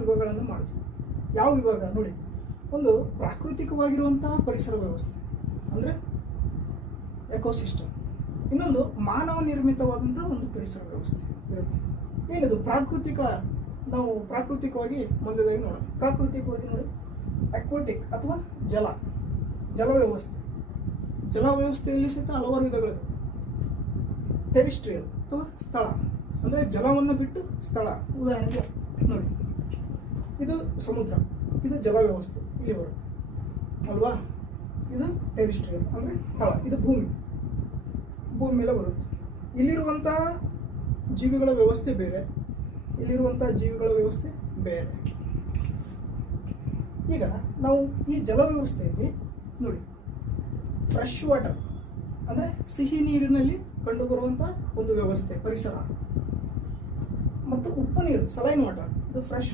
ವಿಭಾಗಗಳನ್ನು ಮಾಡ್ತೀವಿ. ಯಾವ ವಿಭಾಗ ನೋಡಿ, ಒಂದು ಪ್ರಾಕೃತಿಕವಾಗಿರುವಂತಹ ಪರಿಸರ ವ್ಯವಸ್ಥೆ ಅಂದರೆ ಎಕೋಸಿಸ್ಟಮ್, ಇನ್ನೊಂದು ಮಾನವ ನಿರ್ಮಿತವಾದಂತಹ ಒಂದು ಪರಿಸರ ವ್ಯವಸ್ಥೆ ಇರುತ್ತೆ. ಏನಿದು ಪ್ರಾಕೃತಿಕ? ನಾವು ಪ್ರಾಕೃತಿಕವಾಗಿ ಮೊದಲದಾಗಿ ನೋಡೋಣ. ಪ್ರಾಕೃತಿಕವಾಗಿ ನೋಡಿ, ಅಕ್ವಾಟಿಕ್ ಅಥವಾ ಜಲ ವ್ಯವಸ್ಥೆ. ಜಲ ವ್ಯವಸ್ಥೆಯಲ್ಲಿ ಸಹಿತ ಹಲವಾರು ವಿಧಗಳಿವೆ. ಟೆರಿಸ್ಟ್ರಿಯಲ್ ಅಥವಾ ಸ್ಥಳ ಅಂದರೆ ಜಲವನ್ನು ಬಿಟ್ಟು ಸ್ಥಳ. ಉದಾಹರಣೆಗೆ ನೋಡಿ, ಇದು ಸಮುದ್ರ, ಇದು ಜಲ ವ್ಯವಸ್ಥೆ ಇಲ್ಲಿ ಬರುತ್ತೆ ಅಲ್ವಾ. ಇದು ಟೆರಿಸ್ಟ್ರಿಯಲ್ ಅಂದರೆ ಸ್ಥಳ, ಇದು ಭೂಮಿ ಮೇಲೆ ಬರುತ್ತೆ. ಇಲ್ಲಿರುವಂತಹ ಜೀವಿಗಳ ವ್ಯವಸ್ಥೆ ಬೇರೆ, ಇಲ್ಲಿರುವಂತಹ ಜೀವಿಗಳ ವ್ಯವಸ್ಥೆ ಬೇರೆ. ಈಗ ನಾವು ಈ ಜಲ ವ್ಯವಸ್ಥೆಯಲ್ಲಿ ನೋಡಿ, ಫ್ರೆಶ್ ವಾಟರ್ ಅಂದರೆ ಸಿಹಿ ನೀರಿನಲ್ಲಿ ಕಂಡುಬರುವಂಥ ಒಂದು ವ್ಯವಸ್ಥೆ ಪರಿಸರ, ಮತ್ತು ಉಪ್ಪು ನೀರು ಸಲೈನ್ ವಾಟರ್, ಇದು ಫ್ರೆಶ್